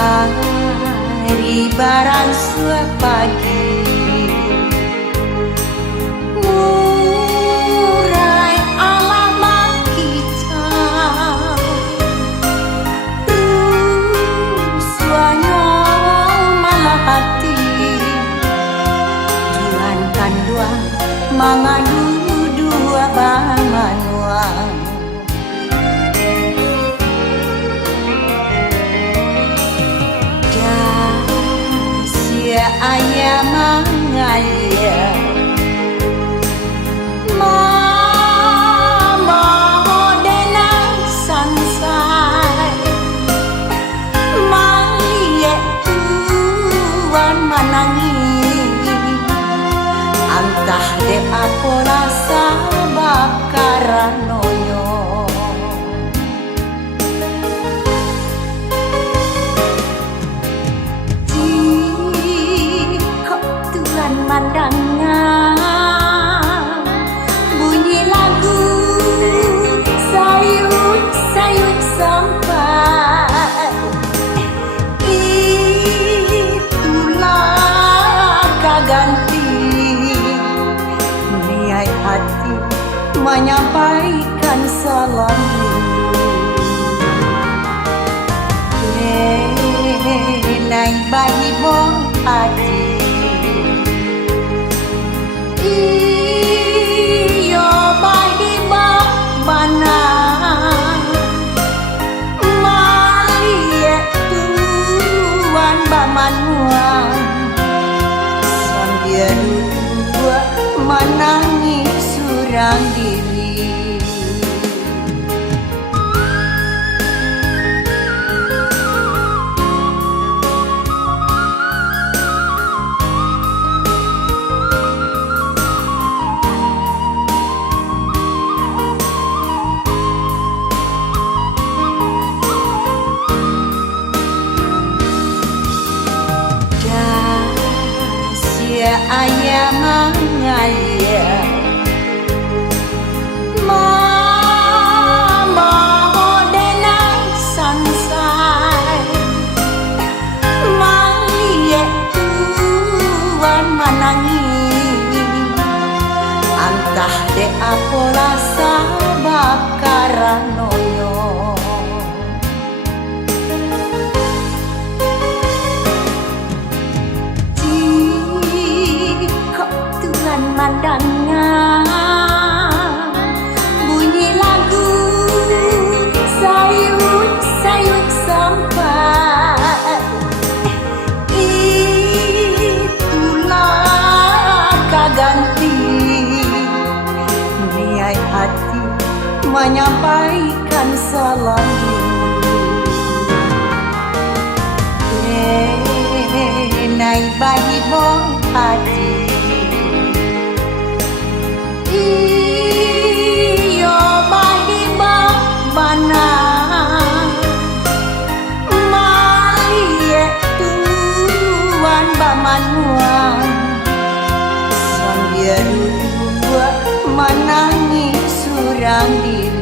Hari barang sua pagi murai alamat kita suanya malah hati Tuhan kanduang mangadu dua bamanuang ayah mangalia mama denang sansai maliet tuan manangi antah de aku rasa bakaran nonyo pandangan bunyi lagu sayut-sayut sampai itulah kaganti niat hati menyampaikan salam naik bayi bong hati iyo bayi mana maliet tuan bamanuang sambil dua menangis surang diri ayah mangalia mama denang sansai maliet tuan manangi antah de aku rasa bakaran noyo pandangan bunyi lagu sayut-sayut sampai itulah kaganti niat hati menyampaikan salam naik bayi bong hati iyo bayi mana maliet tuan bamanuang sambil dua menangis surang diri